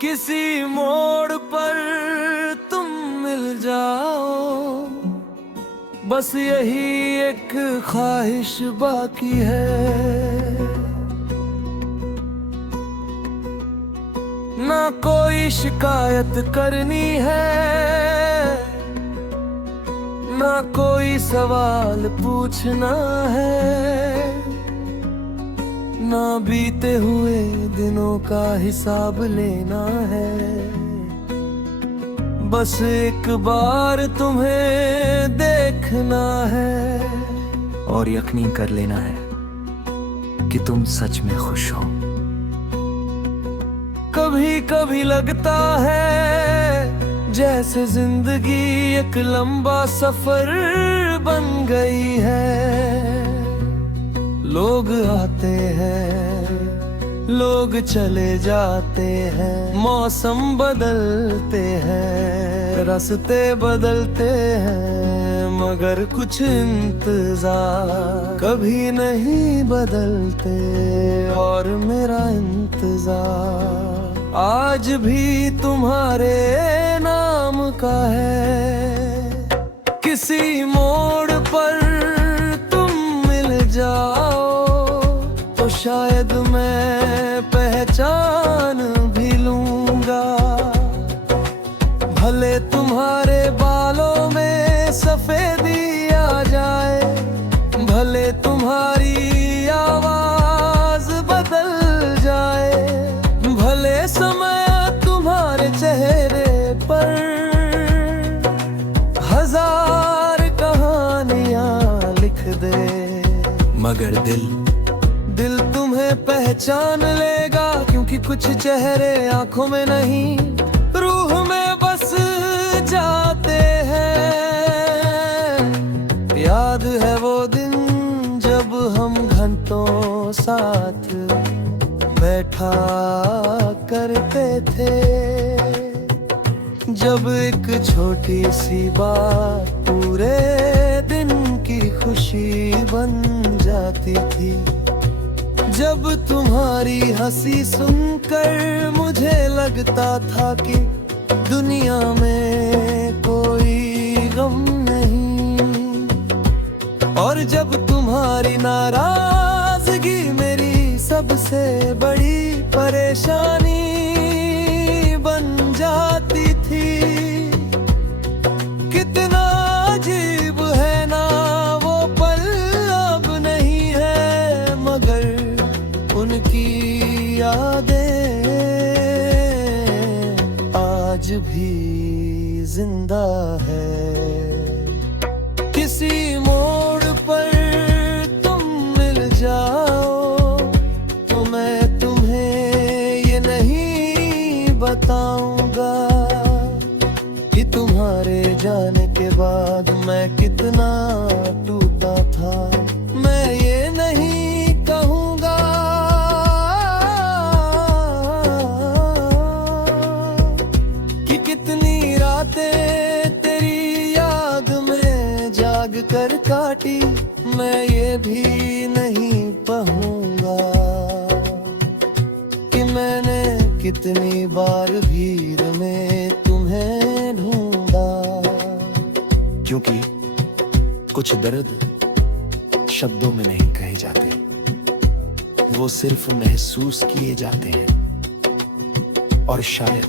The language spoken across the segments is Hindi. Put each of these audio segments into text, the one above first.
किसी मोड़ पर तुम मिल जाओ, बस यही एक ख्वाहिश बाकी है। ना कोई शिकायत करनी है, ना कोई सवाल पूछना है, ना बीते हुए दिनों का हिसाब लेना है। बस एक बार तुम्हें देखना है और यकीन कर लेना है कि तुम सच में खुश हो। कभी कभी लगता है जैसे जिंदगी एक लंबा सफर बन गई है। लोग आते हैं, लोग चले जाते हैं, मौसम बदलते हैं, रास्ते बदलते हैं, मगर कुछ इंतजार कभी नहीं बदलते। और मेरा इंतजार आज भी तुम्हारे नाम का है। किसी मोड़ पर तुम मिल जाओ तो शायद मैं पहचान भी लूंगा। भले तुम्हारे बालों में सफेदी आ जाए, भले तुम्हारी आवाज बदल जाए, भले समय तुम्हारे चेहरे पर हजार कहानियां लिख दे, मगर दिल तुम्हें पहचान लेगा। क्योंकि कुछ चेहरे आंखों में नहीं, रूह में बस जाते हैं। याद है वो दिन जब हम घंटों साथ बैठा करते थे, जब एक छोटी सी बात पूरे दिन की खुशी बन जाती थी। जब तुम्हारी हंसी सुनकर मुझे लगता था कि दुनिया में कोई गम नहीं, और जब तुम्हारी नाराजगी मेरी सबसे बड़ी परेशानी बन जाती थी। कितना अजीब है ना वो पल अब नहीं है, मगर उनकी यादें आज भी जिंदा है। किसी मोड़ पर तुम मिल जाओ तो मैं तुम्हें ये नहीं बताऊंगा कि तुम्हारे जाने के बाद मैं कितना टूटा था। मैं ये नहीं कहूंगा कि कितनी रातें तेरी याद में जाग कर काटी। मैं ये भी नहीं कहूंगा कि मैंने कितनी बार भीड़ में तुम्हें ढूंढा। क्योंकि कुछ दर्द शब्दों में नहीं कहे जाते, वो सिर्फ महसूस किए जाते हैं। और शायद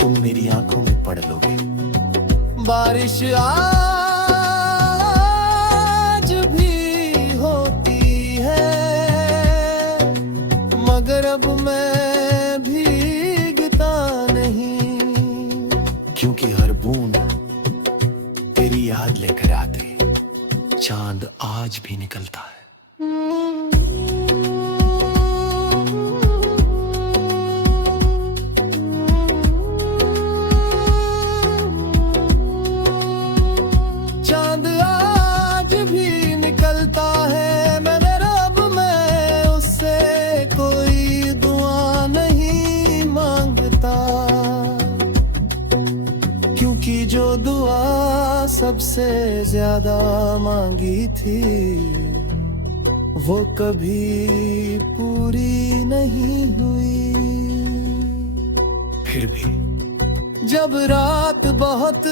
तुम मेरी आंखों में पढ़ लोगे। बारिश आज भी होती है, मगर अब मैं भीगता नहीं। क्योंकि हर बूंद तेरी याद लेकर आती, चांद आज भी निकलता है। चांद आज भी निकलता है, मैंने रब में उससे कोई दुआ नहीं मांगता। क्योंकि जो दुआ सबसे ज्यादा मांगी थी वो कभी पूरी नहीं हुई। फिर भी जब रात बहुत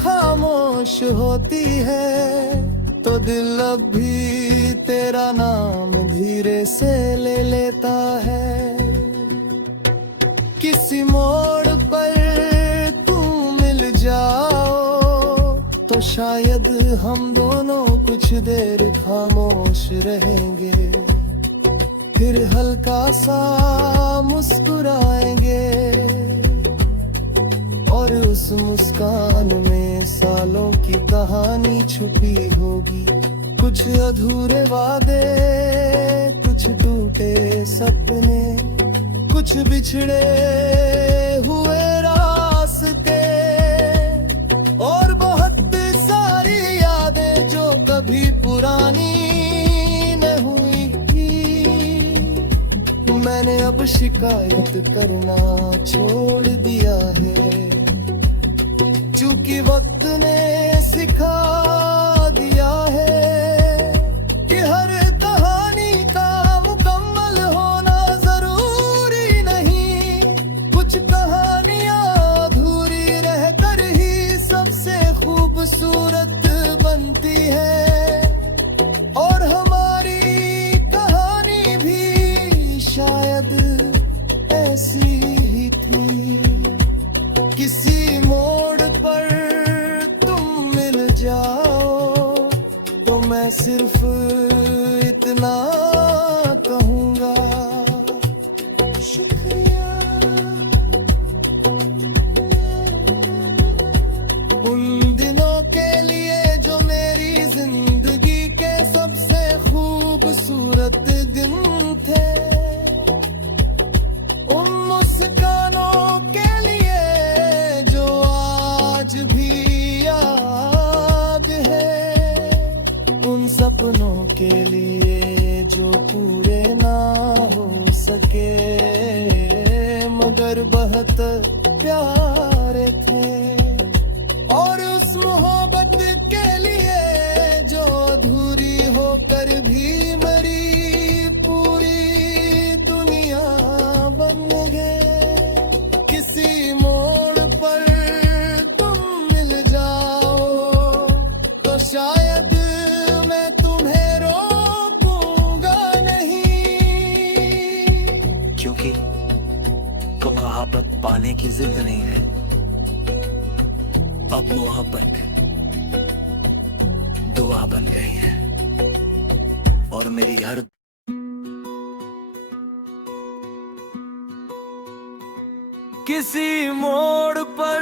खामोश होती है तो दिल अब भी तेरा नाम धीरे से ले लेता है। किसी मोड़ पर तुम मिल जाओ तो शायद हम दोनों कुछ देर खामोश रहेंगे, फिर हल्का सा मुस्कुराएंगे और उस मुस्कान में सालों की कहानी छुपी होगी। कुछ अधूरे वादे, कुछ टूटे सपने, कुछ बिछड़े हुए रास्ते और बहुत सारी यादें जो कभी पुरानी न हुई। मैंने अब शिकायत करना छोड़ दिया है, क्योंकि वक्त ने सिखा दिया है कि हर कहानी का मुकम्मल होना जरूरी नहीं। कुछ कहानियां अधूरी रहकर ही सबसे खूबसूरत बनती है और हमारी कहानी भी शायद ऐसी ही थी। किसी मोड़ पर तुम मिल जाओ तो मैं सिर्फ इतना कहूँगा, शुक्रिया। उन दिनों के लिए जो मेरी जिंदगी के सबसे खूबसूरत दिन थे, उन मुस्कानों के लिए जो आज भी याद है, उन सपनों के लिए जो पूरे ना हो सके मगर बहुत प्यारे थे, और उस मोहब्बत के लिए जो अधूरी होकर भी मरी पूरी दुनिया बन गए। किसी मोड़ पर तुम मिल जाओ तो शायद मैं तुम्हें रोकूंगा नहीं, क्योंकि तो मोहब्बत पाने की जिद नहीं है, अब मोहब्बत दुआ बन गई है और मेरी हर किसी मोड़ पर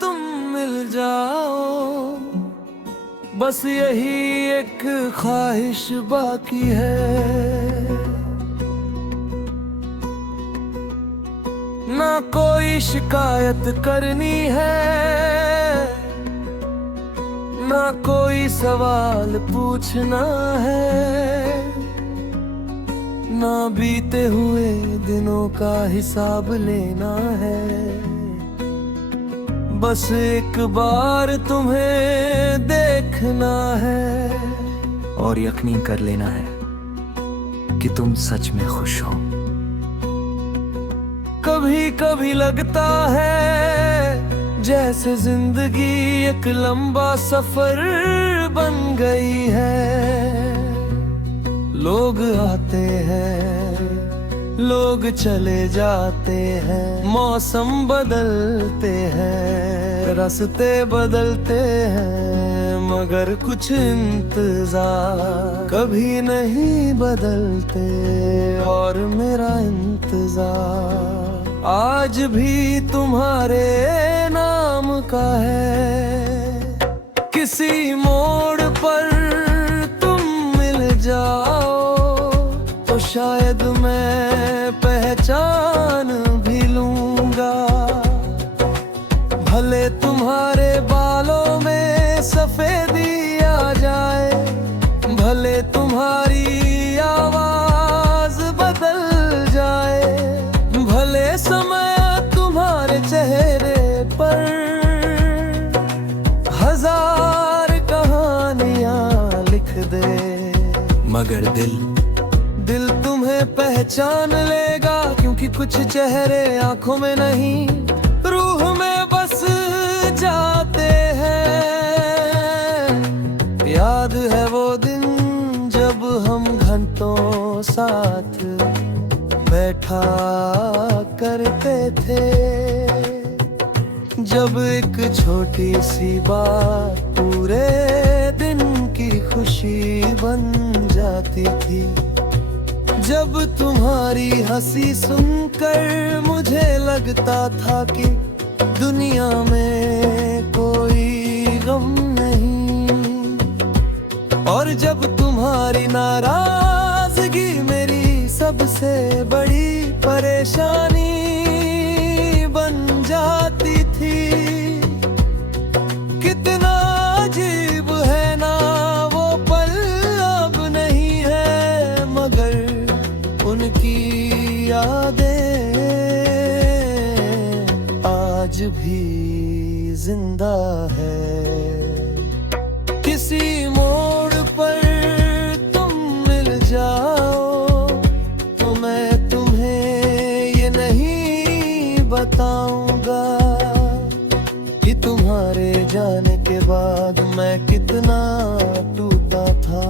तुम मिल जाओ, बस यही एक ख्वाहिश बाकी है। ना कोई शिकायत करनी है, ना कोई सवाल पूछना है, ना बीते हुए दिनों का हिसाब लेना है। बस एक बार तुम्हें देखना है और यकीन कर लेना है कि तुम सच में खुश हो। कभी कभी लगता है जैसे जिंदगी एक लंबा सफर बन गई है। लोग आते हैं, लोग चले जाते हैं, मौसम बदलते हैं, रास्ते बदलते हैं, मगर कुछ इंतजार कभी नहीं बदलते। और मेरा इंतजार आज भी तुम्हारे नाम का है। किसी मोड़ पर तुम मिल जाओ तो शायद मैं पहचान भी लूंगा। भले तुम्हारे बालों में सफेदी आ जाए, भले तुम्हारी आवाज बदल जाए, भले समय तुम्हारे चेहरे पर हजार कहानियां लिख दे, मगर दिल तुम्हें तुम्हें पहचान लेगा, क्योंकि कुछ चेहरे आंखों में नहीं रूह में बस जाते हैं। याद है वो दिन जब हम घंटों साथ बैठा करते थे, जब एक छोटी सी बात पूरे दिन की खुशी बन जाती थी। जब तुम्हारी हंसी सुनकर मुझे लगता था कि दुनिया में कोई गम नहीं, और जब तुम्हारी नाराजगी मेरी सबसे बड़ी परेशानी बन जाती थी। कितना अजीब है ना वो पल, अब नहीं है मगर उनकी यादें आज भी जिंदा है। किसी मोड़ पर तुम मिल जाओ तो मैं तुम्हें ये नहीं बताऊंगा कि तुम्हारे जाने के बाद मैं कितना टूटा था।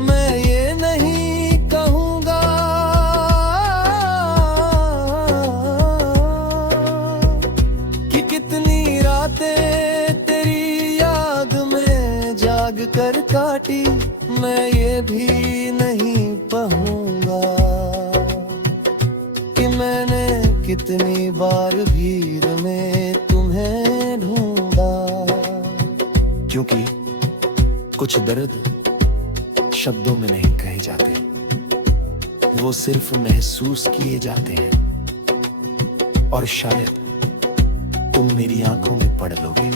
मैं ये नहीं कहूंगा कि कितनी रातें तेरी याद में जाग कर काटी। मैं ये भी नहीं कहूंगा कि मैंने कितनी बार भीड़ में तुम्हें ढूंढा, क्योंकि कुछ दर्द शब्दों में नहीं कहे जाते, वो सिर्फ महसूस किए जाते हैं। और शायद तुम मेरी आंखों में पढ़ लोगे।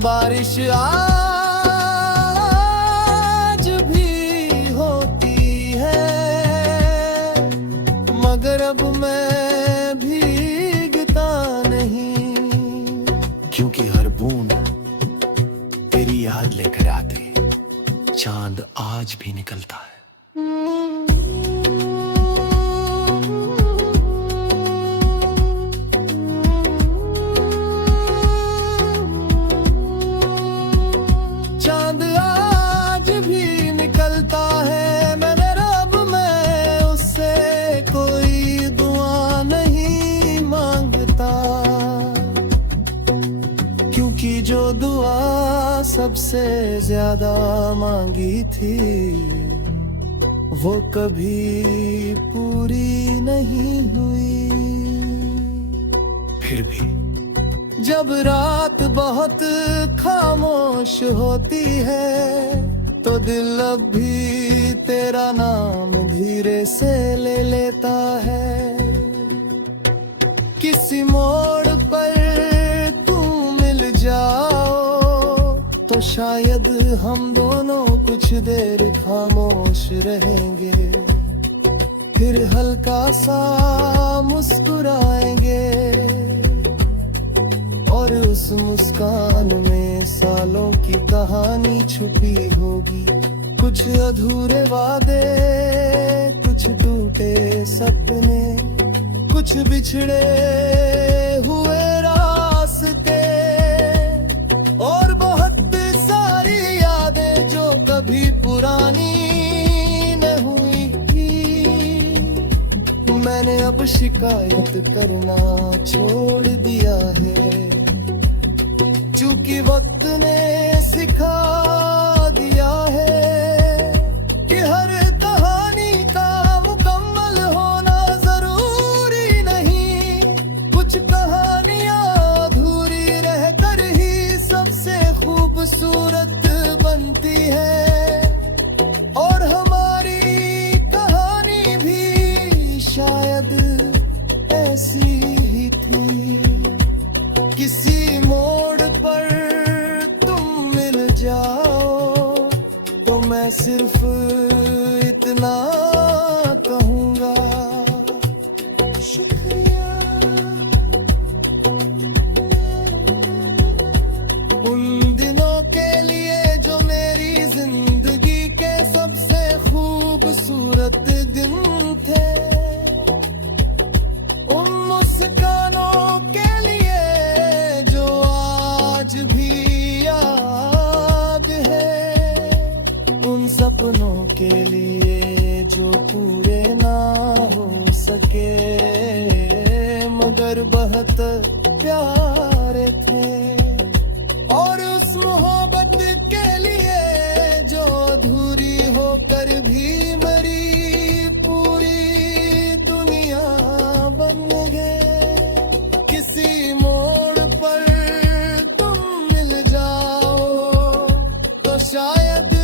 बारिश आज भी होती है, मगर अब मैं भीगता नहीं, क्योंकि हर बूंद तेरी याद लेकर आती, चांद आज भी निकलता है। चांद आज भी निकलता है, मैंने रब में उससे कोई दुआ नहीं मांगता, क्योंकि जो दुआ सबसे ज्यादा मांगी थी वो कभी पूरी नहीं हुई। फिर भी जब रात बहुत खामोश होती है तो दिल अब भी तेरा नाम धीरे से ले लेता है। किसी मोड़ पर तुम मिल जाओ तो शायद हम दोनों कुछ देर खामोश रहेंगे, फिर हल्का सा मुस्कुराएंगे और उस मुस्कान में सालों की कहानी छुपी होगी। कुछ अधूरे वादे, कुछ टूटे सपने, कुछ बिछड़े हुए रास्ते, और बहुत सारी यादें जो कभी पुरानी न हुई। मैंने अब शिकायत करना छोड़ दिया है, क्योंकि वक्त ने सिखा दिया है कि हर कहानी का मुकम्मल होना जरूरी नहीं। कुछ कहानियां अधूरी रहकर ही सबसे खूबसूरत बनती है, और हमारी कहानी भी शायद ऐसी ही थी। किसी मोड़ पर तुम मिल जाओ तो मैं सिर्फ इतना कहूंगा, शुक्रिया। उन दिनों के लिए जो मेरी जिंदगी के सबसे खूबसूरत दिन थे। जो पूरे ना हो सके, मगर बहुत प्यारे थे। और उस मोहब्बत के लिए जो अधूरी होकर भी मरी, पूरी दुनिया बन गए। किसी मोड़ पर तुम मिल जाओ तो शायद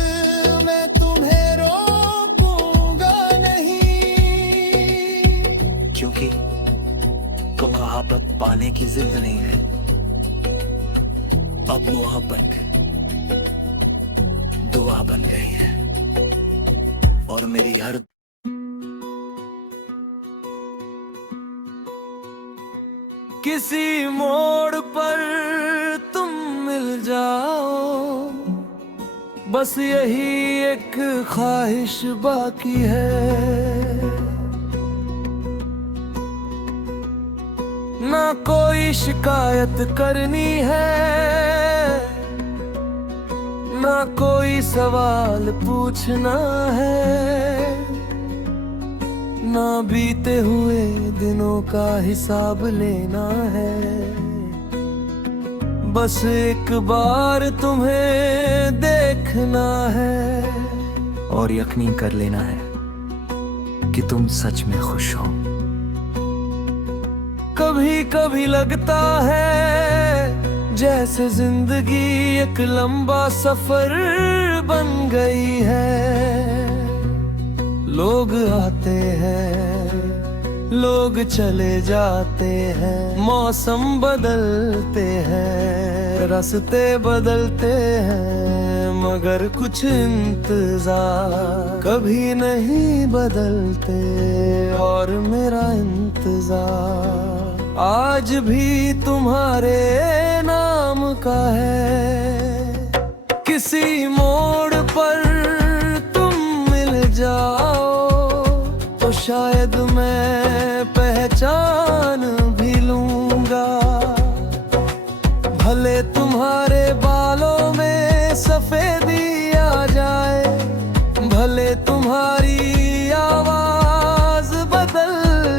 मैं तुम्हें रोकूंगा नहीं, क्योंकि तो मोहब्बत पाने की जिद नहीं है, अब मोहब्बत दुआ बन गई है। और मेरी हर किसी मोड़ पर तुम मिल जाओ, बस यही एक ख्वाहिश बाकी है। ना कोई शिकायत करनी है, ना कोई सवाल पूछना है, ना बीते हुए दिनों का हिसाब लेना है। बस एक बार तुम्हें देखना है और यकीन कर लेना है कि तुम सच में खुश हो। कभी कभी लगता है जैसे जिंदगी एक लंबा सफर बन गई है। लोग आते हैं, लोग चले जाते हैं, मौसम बदलते हैं, रास्ते बदलते हैं, मगर कुछ इंतजार कभी नहीं बदलते। और मेरा इंतजार आज भी तुम्हारे नाम का है। किसी मोड़ पर तुम मिल जाओ तो शायद मैं पहचान भी लूंगा। भले तुम्हारे बालों में सफेदी आ जाए, भले तुम्हारी आवाज बदल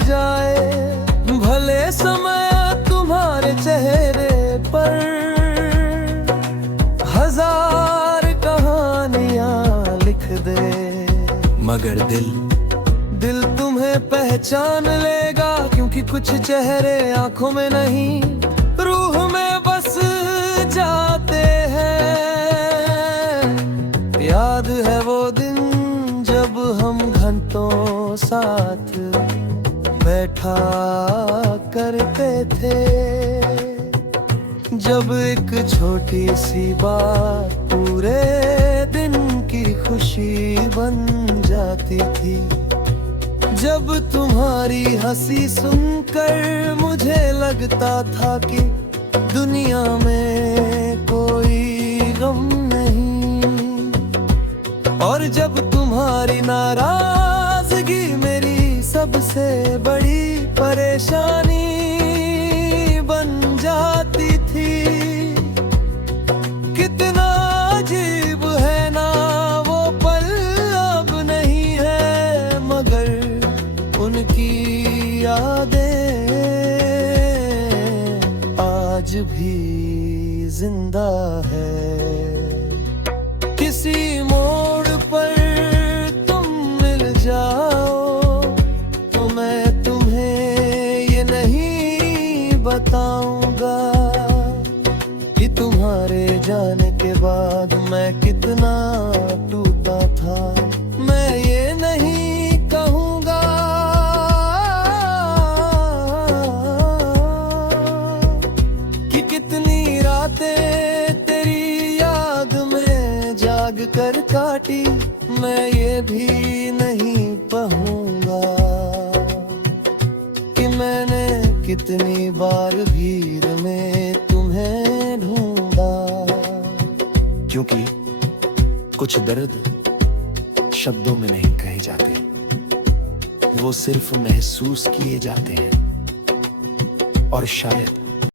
जाए, भले समय तुम्हारे चेहरे पर हजार कहानियां लिख दे, मगर दिल तुम्हें पहचान लेगा। क्योंकि कुछ चेहरे आंखों में नहीं, रूह में बस जाते हैं। याद है वो दिन जब हम घंटों साथ बैठा करते थे, जब एक छोटी सी बात पूरे दिन की खुशी बन जाती थी। जब तुम्हारी हंसी सुनकर मुझे लगता था कि दुनिया में कोई गम नहीं। और जब तुम्हारी नाराजगी मेरी सबसे बड़ी परेशानी बन जाती थी। कितना अजीब है ना वो पल अब नहीं है, मगर उनकी यादें आज भी जिंदा है। किसी मोड़ पर तुम मिल जाओ तो मैं तुम्हें ये नहीं बताऊंगा कि तुम्हारे जाने के बाद मैं कितना टूटा था। मैं ये नहीं कहूंगा कि कितनी रातें तेरी याद में जाग कर काटी। मैं ये भी नहीं कहूंगा कि मैंने कितनी बार भीड़ में तुम्हें ढूंढा। क्योंकि कुछ दर्द शब्दों में नहीं कहे जाते, वो सिर्फ महसूस किए जाते हैं। और शायद